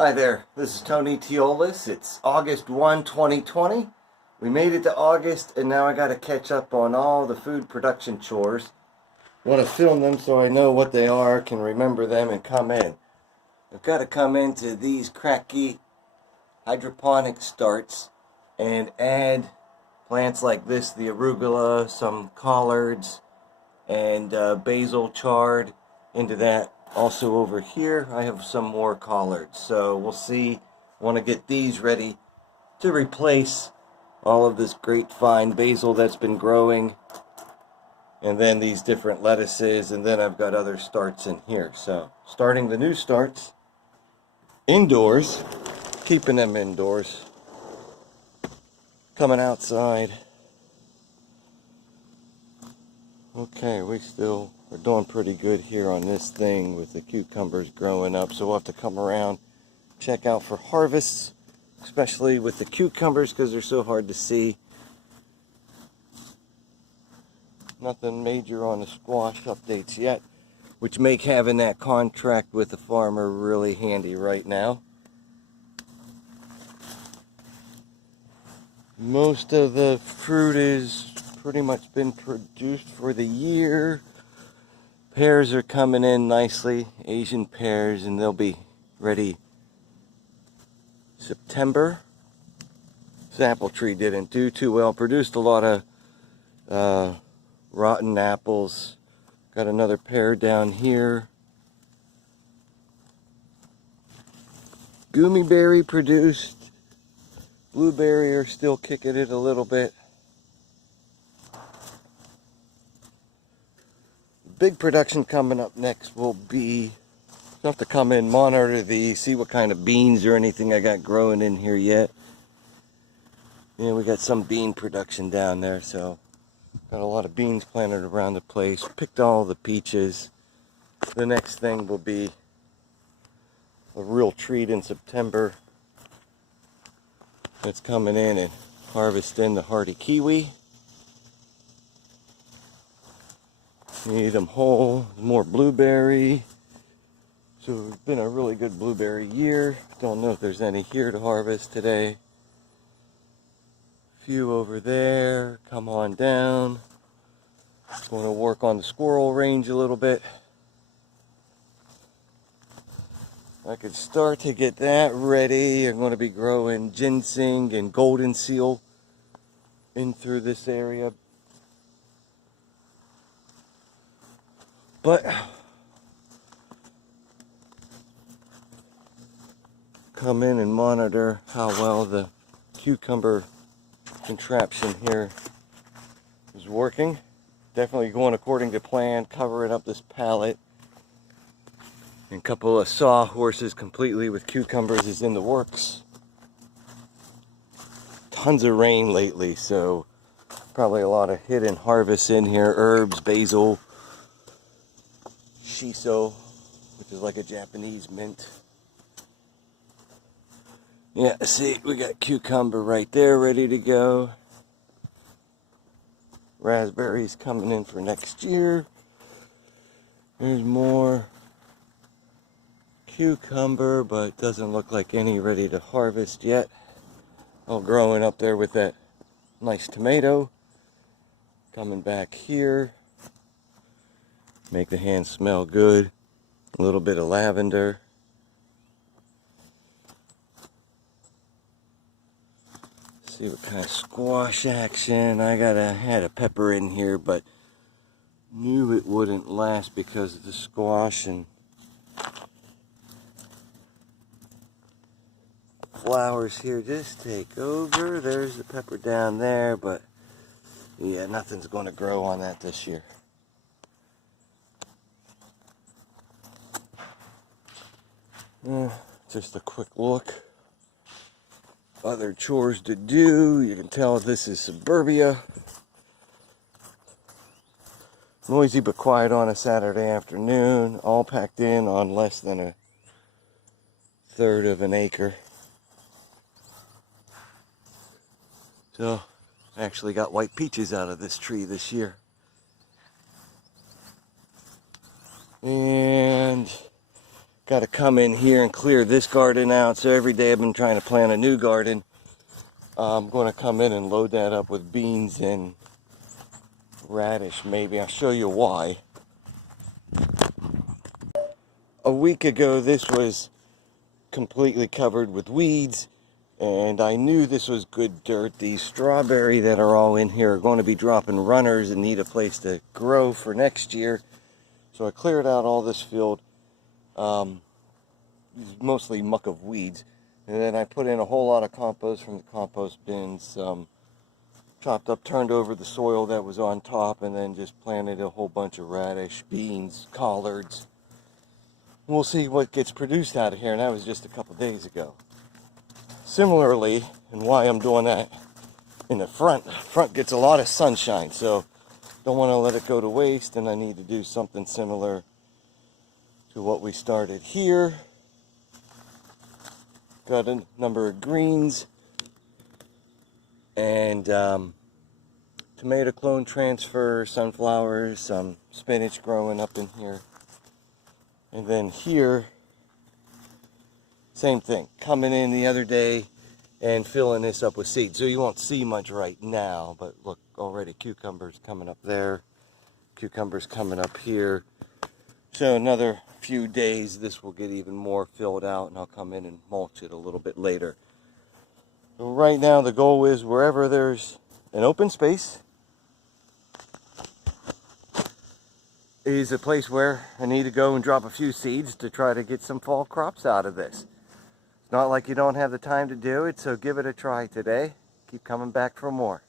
Hi there, this is Tony Teolis. It's August 1, 2020. We made it to August and now I got to catch up on all the food production chores. Want to film them so I know what they are, can remember them, and come in. I've got to come into these cracky hydroponic starts and add plants like this, the arugula, some collards, and basil chard into that. Also over here I have some more collards, so we'll see. I want to get these ready to replace all of this great fine basil that's been growing, and then these different lettuces, and then I've got other starts in here. So starting the new starts indoors, keeping them indoors, coming outside. Okay, we're doing pretty good here on this thing with the cucumbers growing up, so we'll have to come around, check out for harvests, especially with the cucumbers because they're so hard to see. Nothing major on the squash updates yet, which make having that contract with the farmer really handy right now. Most of the fruit is pretty much been produced for the year. Pears are coming in nicely, Asian pears, and they'll be ready September. This apple tree didn't do too well, produced a lot of rotten apples. Got another pear down here. Goomyberry produced. Blueberry are still kicking it a little bit. Big production coming up next will be, I'll have to come in, monitor these, see what kind of beans or anything I got growing in here yet. Yeah, we got some bean production down there, so got a lot of beans planted around the place. Picked all the peaches. The next thing will be a real treat in September. That's coming in and harvesting the hardy kiwi. Eat them whole. More blueberry. So it's been a really good blueberry year. Don't know if there's any here to harvest today. Few over there. Come on down. Going to work on the squirrel range a little bit. I could start to get that ready. I'm going to be growing ginseng and golden seal in through this area. But come in and monitor how well the cucumber contraption here is working. Definitely going according to plan, covering up this pallet. And a couple of sawhorses completely with cucumbers is in the works. Tons of rain lately, so probably a lot of hidden harvests in here. Herbs, basil, shiso, which is like a Japanese mint. Yeah, see, we got cucumber right there ready to go. Raspberries coming in for next year. There's more cucumber, but doesn't look like any ready to harvest yet. All growing up there with that nice tomato. Coming back here. Make the hand smell good. A little bit of lavender. See what kind of squash action. I had a pepper in here, but knew it wouldn't last because of the squash and flowers here just take over. There's the pepper down there, but yeah, nothing's going to grow on that this year. Just a quick look. Other chores to do. You can tell this is suburbia. Noisy but quiet on a Saturday afternoon. All packed in on less than a third of an acre. So, I actually got white peaches out of this tree this year. And Got to come in here and clear this garden out. So every day I've been trying to plant a new garden. I'm going to come in and load that up with beans and radish maybe. I'll show you why. A week ago this was completely covered with weeds, and I knew this was good dirt. These strawberry that are all in here are going to be dropping runners and need a place to grow for next year. So I cleared out all this field. Mostly muck of weeds, and then I put in a whole lot of compost from the compost bins, chopped up, turned over the soil that was on top, and then just planted a whole bunch of radish, beans, collards. We'll see what gets produced out of here, and that was just a couple days ago. Similarly, and why I'm doing that, in the front gets a lot of sunshine, so don't want to let it go to waste, and I need to do something similar to what we started here. Got a number of greens and tomato clone transfer, sunflowers, some spinach growing up in here. And then here, same thing, coming in the other day and filling this up with seeds. So you won't see much right now, but look, already cucumbers coming up there, cucumbers coming up here. So another few days this will get even more filled out, and I'll come in and mulch it a little bit later. So right now the goal is wherever there's an open space is a place where I need to go and drop a few seeds to try to get some fall crops out of this. It's not like you don't have the time to do it, so give it a try today. Keep coming back for more.